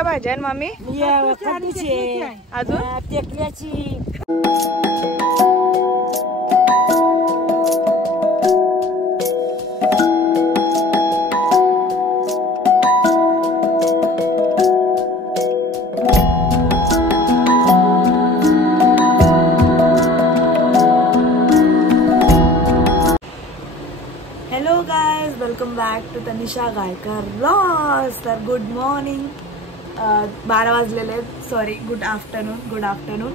कुठल्या भाज्या आहेत मामी? अजून टेकल्याची. Hello guys, welcome back to Tanisha Gaikar vlogs. तर गुड मॉर्निंग. 12 वाजलेले आहेत. Sorry, good afternoon.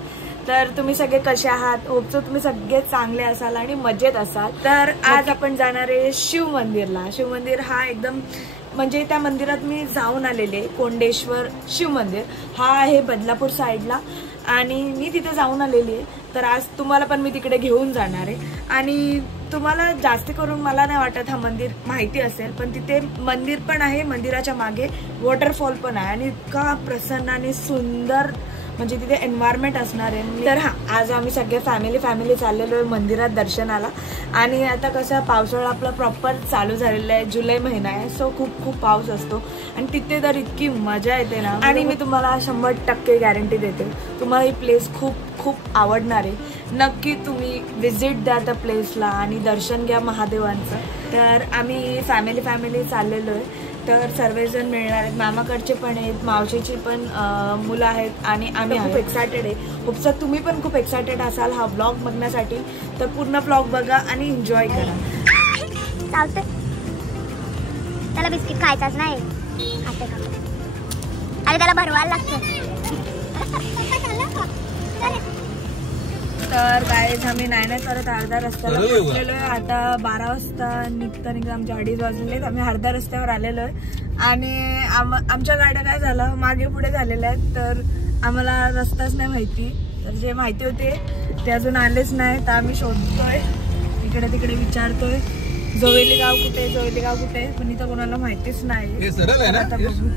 तर तुम्ही सगळे कसे आहात? होपसो तुम्ही सगळे चांगले असाल आणि मजेत असाल. तर आज आपण जाणार आहे शिव मंदिरला. शिव मंदिर हा एकदम म्हणजे त्या मंदिरात मी जाऊन आलेले. कोंडेश्वर शिव मंदिर हा आहे बदलापूर साईडला आणि मी तिथे जाऊन आलेली आहे. तर आज तुम्हाला पण मी तिकडे घेऊन जाणार आहे. आणि तुम्हाला जास्त करून मला नाही वाटत हा मंदिर माहिती असेल, पण तिथे मंदिर पण आहे, मंदिराच्या मागे वॉटरफॉल पण आहे आणि इतका प्रसन्न आणि सुंदर म्हणजे तिथे एन्व्हायरमेंट असणार आहे. तर आज आम्ही सगळे फॅमिली चाललेलो आहे मंदिरात दर्शनाला. आणि आता कसं पावसाळा आपला प्रॉपर चालू झालेला आहे, जुलै महिना आहे, सो खूप पाऊस असतो आणि तिथे तर इतकी मजा येते ना. आणि मी तुम्हाला 100% गॅरंटी देते, तुम्हाला ही प्लेस खूप आवडणार आहे. नक्की तुम्ही विजिट द्या त्या प्लेसला आणि दर्शन घ्या महादेवांचं. तर आम्ही फॅमिली चाललेलो आहे. तर सर्वजण मिळणार आहेत, मामाकडचे पण आहेत, मावशीची पण मुलं आहेत आणि आम्ही खूप एक्सायटेड आहे. होपसो तुम्ही पण खूप एक्सायटेड असाल हा ब्लॉग बघण्यासाठी. तर पूर्ण ब्लॉग बघा आणि एन्जॉय करा. चालते, त्याला बिस्किट खायचाच नाही आणि त्याला भरवायला लागतं. तर गाईज आम्ही नाही करत अर्धा रस्त्याला पोहोचलेलो आहे. आता 12 वाजता निघता आमच्या 2:30 वाजले. आम्ही अर्ध्या रस्त्यावर आलेलो आहे आणि आमच्या गाड्या काय झालं मागे पुढे झालेल्या आहेत. तर आम्हाला रस्ताच नाही माहिती. तर जे माहिती होते ते अजून आलेच नाही. तर आम्ही शोधतोय, इकडे तिकडे विचारतोय जोवेली गाव कुठे, पण इथं कोणाला माहितीच नाही. आता बघू.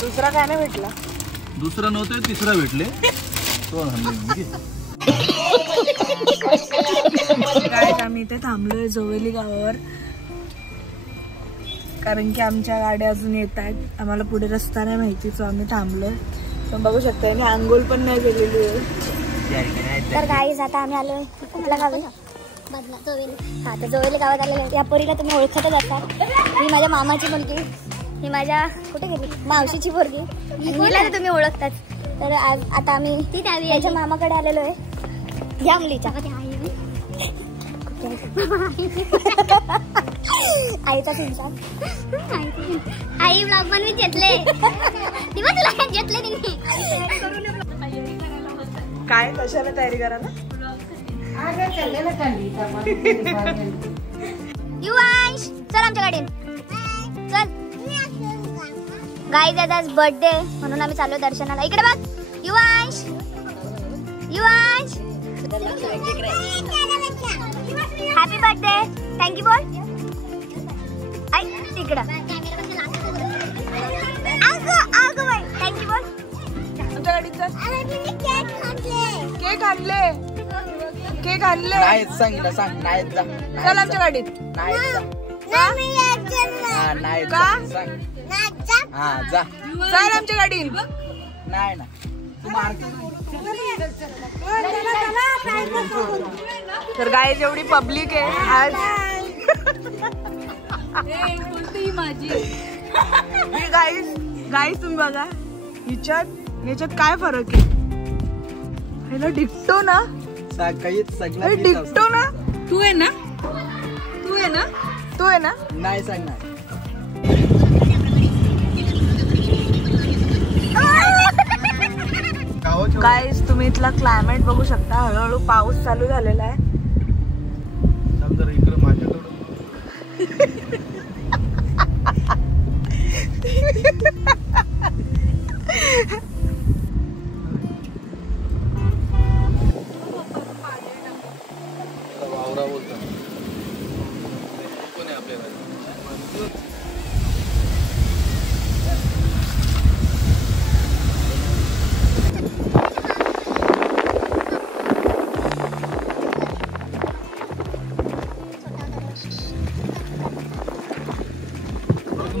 दुसरा काय नाही भेटला. दुसरा नव्हतं, तिसरा भेटले. काय आम्ही इथे थांबलोय जोवेली गावावर, कारण की आमच्या गाड्या अजून येत आहेत. आम्हाला पुढे रस्ता नाही माहिती, सो आम्ही थांबलोय. तर बघू शकता आणि आंघोळ पण नाही गेलेली आहे. तर गाईज आता आम्ही आलोय कुठल्या गावी? हा, तर जोवेली गावात आलेलो. या पोरीला तुम्ही ओळखतच असाल. ही माझ्या मामाची मुलगी, ही माझ्या कुठे गेली मावशीची पोरगी, हिला तर तुम्ही ओळखताच. तर आज आता आम्ही त्याच्या मामाकडे आलेलो आहे. ह्या मुलीच्या आईचा तुमचा आई ब्लॉग पण मी घेतले. काय कशाला तयारी करायला? युवांश चल आमच्या गाडीत चल. गाईज आज बर्थडे म्हणून आम्ही चाललो दर्शनाला. इकडे बघ युवांश, हॅपी बर्थडे. थँक्यू बोल. आई तिकडं थँक्यू बोल. आमच्या गाडीत केक आणले. चल आमच्या गाडीत. चल आमच्या गाडीत. तर गाईज एवढी पब्लिक आहे आज. गाईज तुम्ही बघा याच्यात काय फरक आहे. ह्याला डिक्टो ना, डिक्टो ना. तू आहे ना नाही सांगणार. गाईज तुम्ही इथला क्लायमेट बघू शकता. हळूहळू पाऊस चालू झालेला आहे.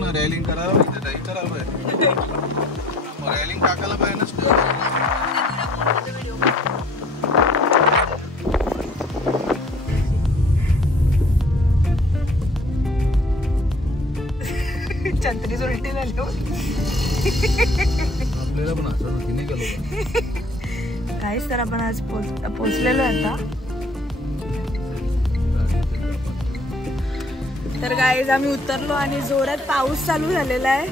ना रॅलिंग करावं इथे करावं रॅलिंग टाकायला पाहिजे नसतं. छत्रीच उलटी झाली आपल्याला पण असं नाही केलं. काहीच तर आपण आज पोचलेलो आता. तर गाईज आम्ही उतरलो आणि जोरात पाऊस चालू झालेला आहे.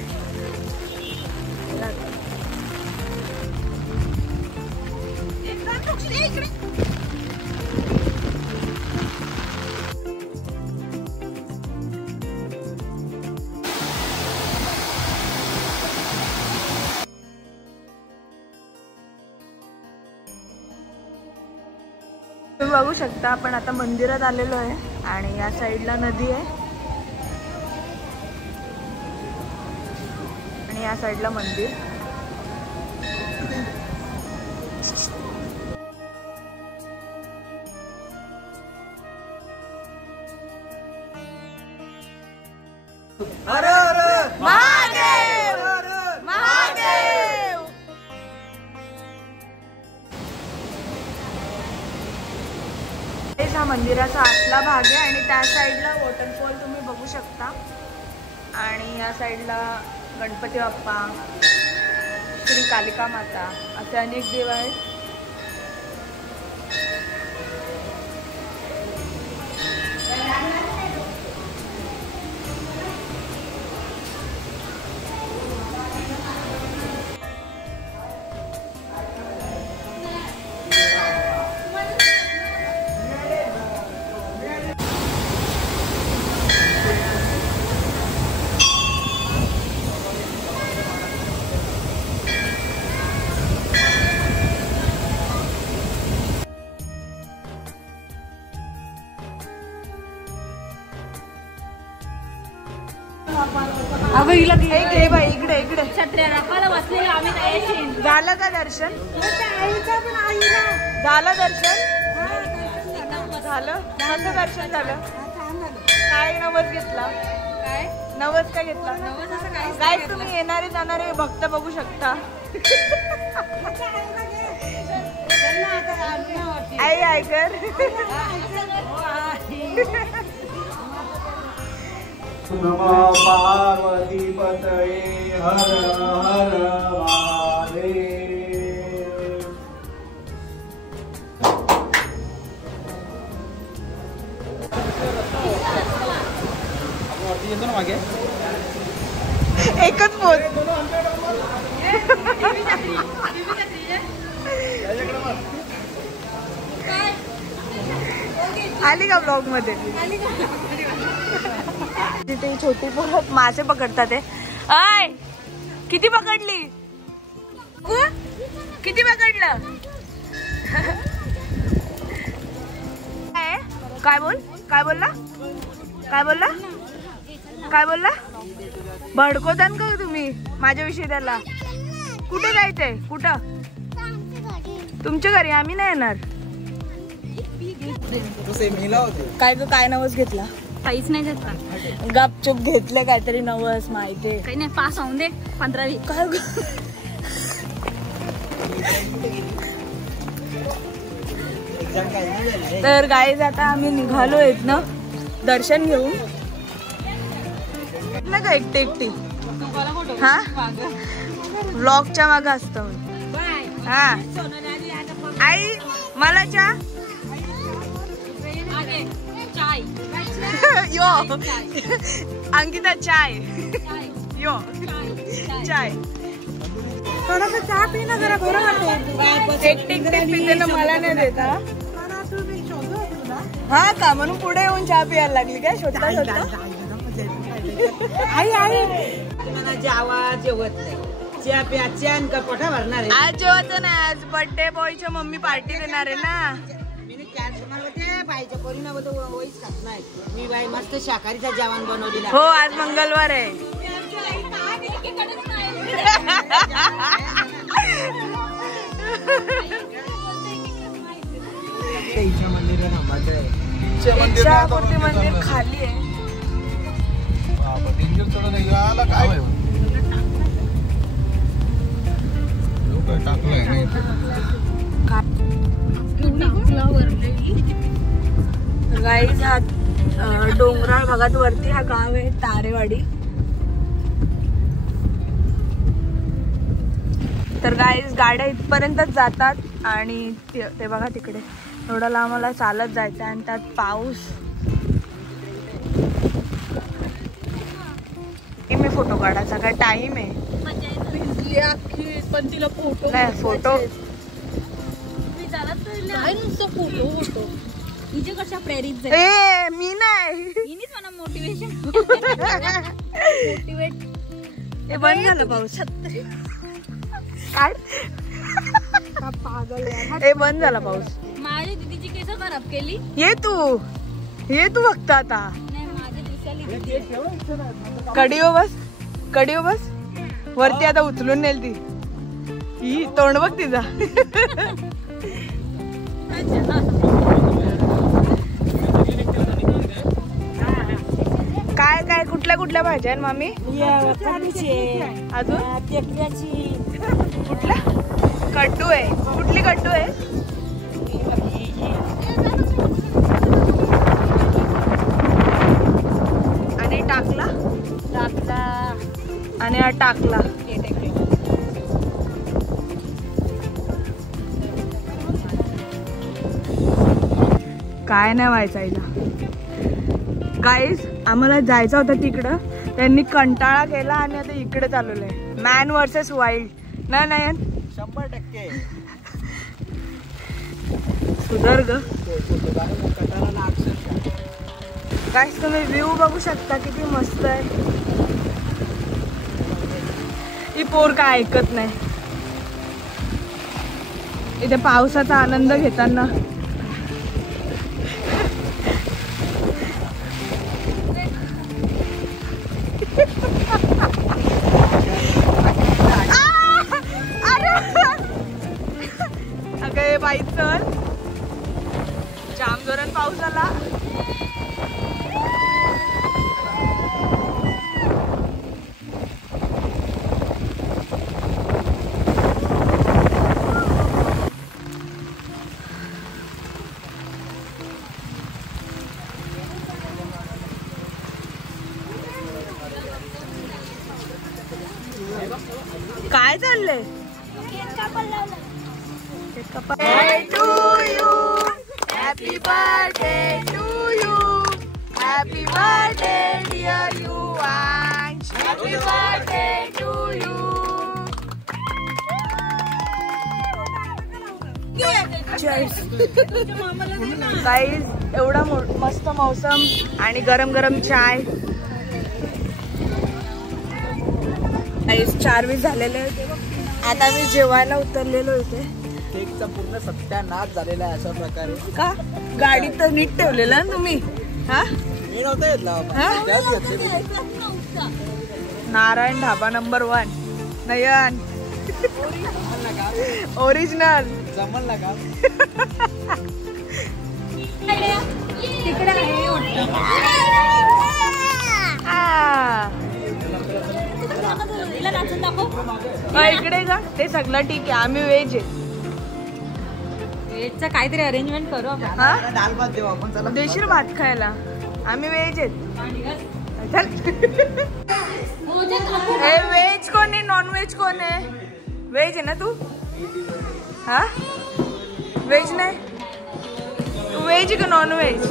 तुम्ही बघू शकता आपण आता मंदिरात आलेलो आहे आणि या साईडला नदी आहे आणि या साईडला मंदिर. महादेव महादेव. हा मंदिराचा आतला भाग आहे आणि त्या साईडला वॉटरफॉल तुम्ही बघू शकता आणि या साईडला गणपती बाप्पा, श्री कालिका माता असे अनेक देव आहेत. अगं हिला घे बाई इकडे इकडे. छत्र्या राखायला बसलेलो आम्ही. झालं का दर्शन? झालं दर्शन? झालं. कसं दर्शन झालं? काय नवस घेतला? काय नवस काय घेतला? काय तुम्ही येणारे जाणारे भक्त बघू शकता. आई ऐकर नमो पार्वती पतये हर हर महादेव. एकच पोच. आली का ब्लॉग मध्ये? तिथे छोटी पोरं मासे पकडतात. आय किती पकडली? किती पकडलं? काय बोल काय बोलला? काय बोलला? काय बोलला? भडकवतान का तुम्ही माझ्याविषयी त्याला? कुठे जायचंय? कुठं? तुमच्या घरी. आम्ही नाही येणार. काय काय नवस घेतला? काहीच नाही घेतला. गपचूप घेतलं काहीतरी नवस. माहितीये काही नाही. पास होऊन दे 15-20. काय तर गाईज आता आम्ही निघालो आहेत ना दर्शन घेऊन. ना का एकटी एकटी? हा व्लॉगच्या मागं असतं. हा आई मला चहा. यो अंकिता चाय. यो चाय. थोडासा चहा पी ना जरा. बरं वाटतं. एकटी पिते ना मला नाही देता. हा का म्हणून पुढे येऊन चहा प्यायला लागली काय? शोधता शोधता. आई आई मला जेवा जेवत नाही. चहा प्यायची आणि कपोटा भरणार आहे. आज जेवायचं नाही. आज बर्थडे बॉयच्या मम्मी पार्टी देणार आहे ना. बाईच्या पोरीना वहीच खात नाही. मी बाई मस्त शाकाहारीचा जेवण बनवलेला. हो आज मंगळवार आहे. इच्छापूर्ती मंदिर खाली आहे. डेंजर थोडं नाही आला भागात वरती हा गाव आहे तारेवाडी. तर गाईज गाड्या इथपर्यंतच जातात आणि ते बघा तिकडे एवढं लांब मला चालत जायचं आणि त्यात पाऊस. मी फोटो काढायचा काय टाइम आहे? पण तिला फोटो नाही फोटो कशा प्रेरित ए मी नाही मला मोटिवेशन हे बंद झालं पाऊस. हे बंद झाला पाऊस. माझ्या दीदीची केस खराब केली. ये तू फक्त आता कडिओ बस वरती आता उचलून नेल ती. ही तोंड बघ तिचा. काय कुठल्या भाज्या आहेत मामी? अजून कुठल्या कड्डू आहे? कुठली कड्डू आहे? आणि टाकला आणि हा टाकला. काय नाही व्हायचं हिला. गाईज आम्हाला जायचं होतं तिकडं, त्यांनी कंटाळा केला आणि आता इकडे चालवलंय. मॅन वर्सेस वाईल्ड ना नयन? 100% सुधर ग. गाईज तुम्ही व्ह्यू बघू शकता किती मस्त आहे. ही पोर काय ऐकत नाही. इथे पावसाचा आनंद घेताना अगं बाई चल, जाम जोरात पाऊस आला. काय चाललंय? Birthday to you, happy birthday to you, happy birthday dear you, and happy birthday to you. Cheers. Guys, एवढा मस्त मौसम आणि गरम गरम चाय. 4:20 झालेले होते. आता मी जेवायला उतरलेलो होते. केकचा पूर्ण सत्यानाश झालेला आहे अशा प्रकारे. का गाडी तर नीट ठेवलेलं ना तुम्ही? हा मी नव्हता घेतला. नारायण ढाबा नंबर 1 नयन ओरिजिनल. जमल ना का? तिकडे आहे इकडे का ते सगळं ठीक आहे. आम्ही व्हेज आहे. वेजचं काहीतरी अरेंजमेंट करू आपण. हा दाल भात देऊ आपण. चला देशील भात खायला. आम्ही व्हेज आहेत. व्हेज कोण आहे नॉन व्हेज कोण आहे? व्हेज आहे ना तू? हा व्हेज नाही तू व्हेज का नॉन व्हेज?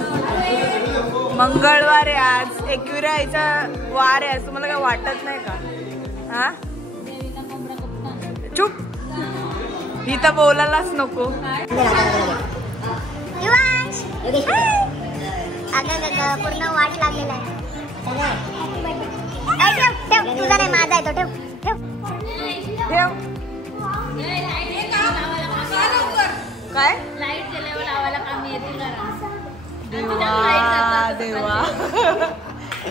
मंगळवार आहे आज. एकविरायचा वार आहे असं मला काय वाटत नाही का? हा चुप. ही तर बोलायलाच नको. पूर्ण वाट लागलेला आहे. तुझा नाही माझा आहे तो. ठेव ठेव. काय लाईट गेल्यावर लावायला काम येतील. देवा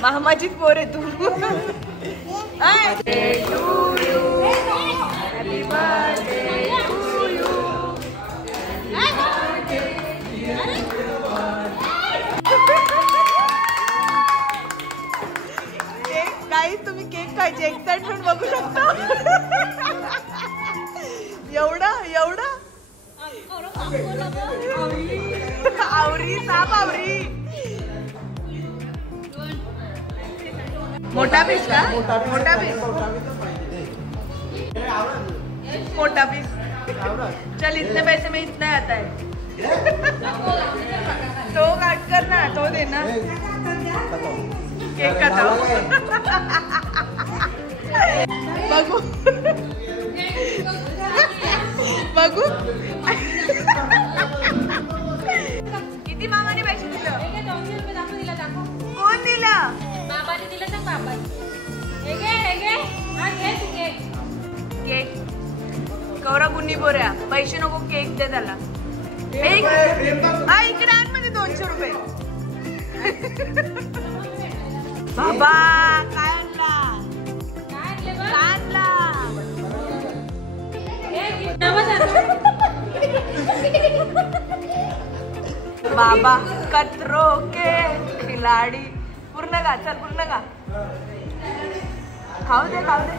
मामाचीच पोर आहे तू. काही तुम्ही केक खायचे एक्साइटमेंट बघू शकता. एवढा आवरी साप आवरी. मोठा पीस का? मोठा पीस, मोठा पीस. चल इतने पैसे में इतना आता है. तो काट कर ना, तो दे ना. केक काटाओ. बघू बघू किती मामाने पैसे दिलं? कोण दिलं? बाबाने दिलं तर बाबाने. हे घे हा घे तू केक. केक कवरा गुन्नी बोऱ्या पैसे नको केक दे त्याला. इकडे आण मध्ये 200 रुपये. बाबा काय आणला? काय आणला? बाबा कतरो के खिलाडी. पूर्ण का? चल पूर्ण का? खाऊ दे खाऊ दे.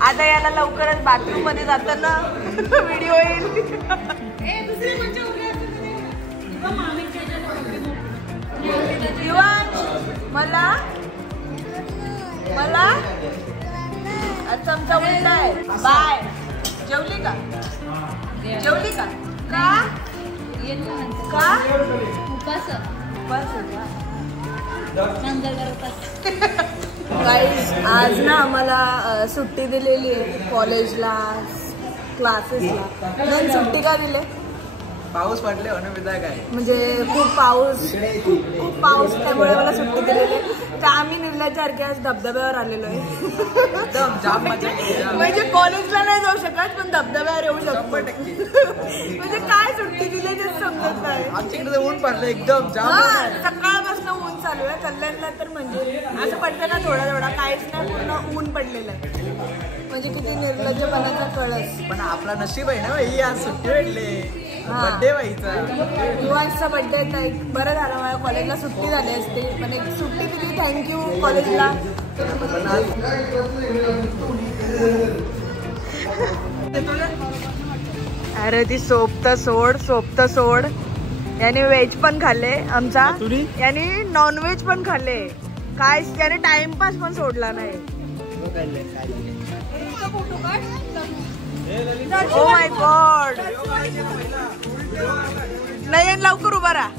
आता याला लवकरच बाथरूम मध्ये जाताना व्हिडिओ येईल. मला मला चमचा उलटा आहे. बाय. जेवली का? जेवली का? का? उपास गाईज आज ना आम्हाला सुट्टी दिलेली आहे कॉलेजला क्लासेसला. पण सुट्टी का दिले? पाऊस पडले हो ना विधायक आहे. म्हणजे खूप पाऊस त्यामुळे मला सुट्टी दिलेली. तर आम्ही निर्लज्जासारखे आज धबधब्यावर आलेलो आहे. एकदम जाम मजा केली. म्हणजे कॉलेजला नाही जाऊ शकत पण धबधब्यावर येऊ शकतो. म्हणजे काय सुट्टी दिली ते समजत नाही. आमच्या इकडे ऊन पडलं एकदम जाम. सकाळपासून ऊन चालू आहे. कल्याणला तर म्हणजे असं पडतं ना थोडा थोडा, काहीच नाही, पूर्ण ऊन पडलेलं आहे. म्हणजे किती निर्लज्जपणाचा कळस. पण आपला नशीब आहे ना भाई, आज सुट्टी भेटले. बर्थडे व्हायचा. युवांचा बर्थडे तर एक बरं झालं. माझ्या कॉलेजला सुट्टी झाली असते पण एक सुट्टी दिली. थँक्यू कॉलेजला. अरे ती सोप तर सोड. याने व्हेज पण खाल्ले आमचा, याने नॉनव्हेज पण खाल्ले. काय त्याने टाइमपास पण सोडला नाही. Oh my God. नाही लवकर उभा राहा.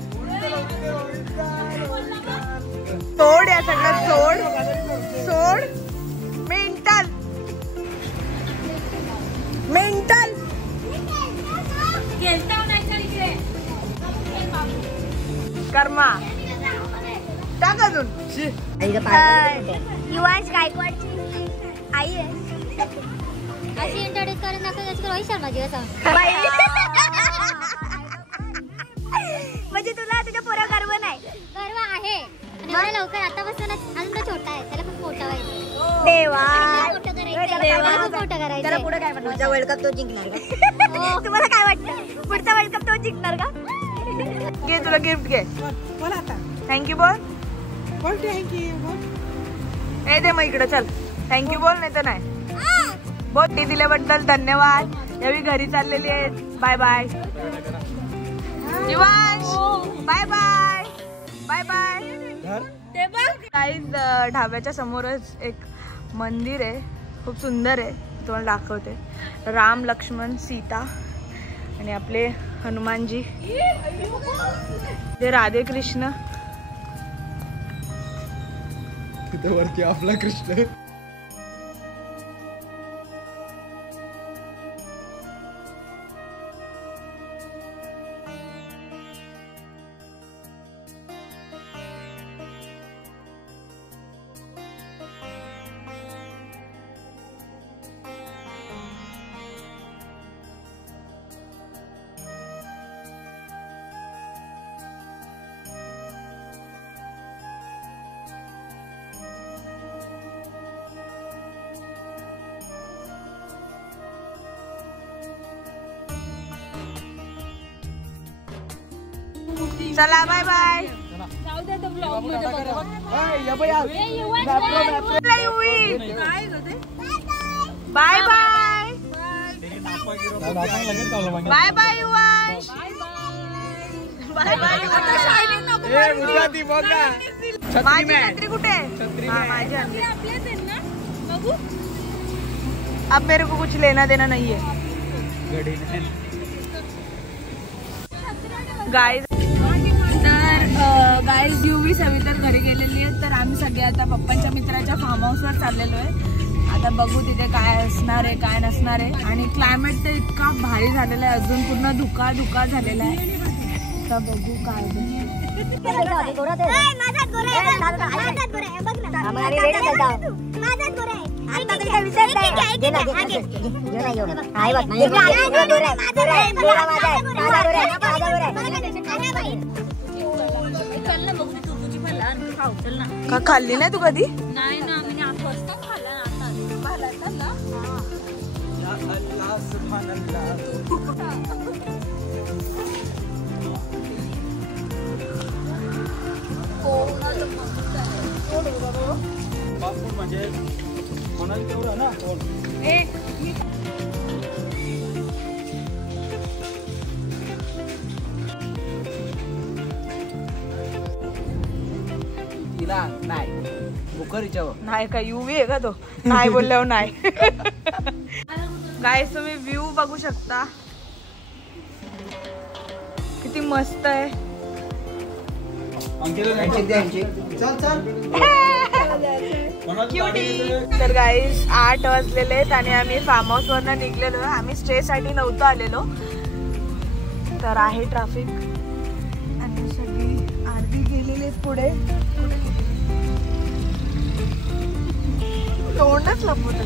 सोड या सगळ्यात सोड. मेंटल कर्मा टाक अजून. युवांश गायकवाडची आई आहे. अशी इंट्रोड्यूस करून दाखव रोहित शर्माची असं. म्हणजे तुला तुझ्या पोरा गर्व नाही? गर्व आहे. एवढा लवकर आतापासूनच अजून तो छोटा आहे, त्याला खूप मोठा व्हायचं. देवा मोठं करायचं. त्याला पुढे काय म्हणणार? पुढचा वर्ल्ड कप तो जिंकणार का? तुम्हाला काय वाटतं? पुढचा वर्ल्ड कप तो जिंकणार का? घे तुला गिफ्ट घे. थँक्यू बोल. हे दे मग इकडे. चल थँक्यू बोल, नाही तर नाही बोल. ती दिल्याबद्दल धन्यवाद. यावी घरी चाललेली आहे. Bye bye Shivansh. Bye bye bye bye. Guys ढाब्याच्या समोरच एक मंदिर आहे, खूप सुंदर आहे. तुम्हाला दाखवते. राम लक्ष्मण सीता आणि आपले हनुमानजी, ते राधे कृष्ण. तिथे वरती आपला कृष्ण. चला bye bye. Bye bye bye bye Yuvansh. Bye bye. आता शायनिंग नको मारू. माझी छत्री कुठे आहे? हाँ, माझी आणली. अब मेरे को कुछ लेना देना नहीं है गाइस. तर गाइस युवी सवी तर घरी गेलेली आहे. तर आम्ही सगळे आता पप्पांच्या मित्राच्या फार्म हाऊसवर चाललेलो आहे. आता बघू तिथे काय असणार आहे काय नसणार आहे. आणि क्लायमेट तर इतका भारी झालेला आहे, अजून पूर्ण धुका धुका झालेला आहे. आता बघू काय का खाल्ली नाही तू कधी? नाही ना, मी 8 वाजता खाल्ला. म्हणजे म्हणाल तेवढं ना. तिला नाही बुकरीच्यावर नाही का युवी आहे का तो? नाही बोलल्यावर नाही. गाइस तुम्ही व्ह्यू बघू शकता किती मस्त आहे. तर गाइस 8 वाजलेले आहेत आणि आम्ही फार्म हाऊस वरनं निघलेलो आहे. आम्ही स्टे साठी नव्हतो आलेलो. तर आहे ट्रॅफिक आणि सगळी अर्धी गेलेली पुढे. तोंडच लपवत.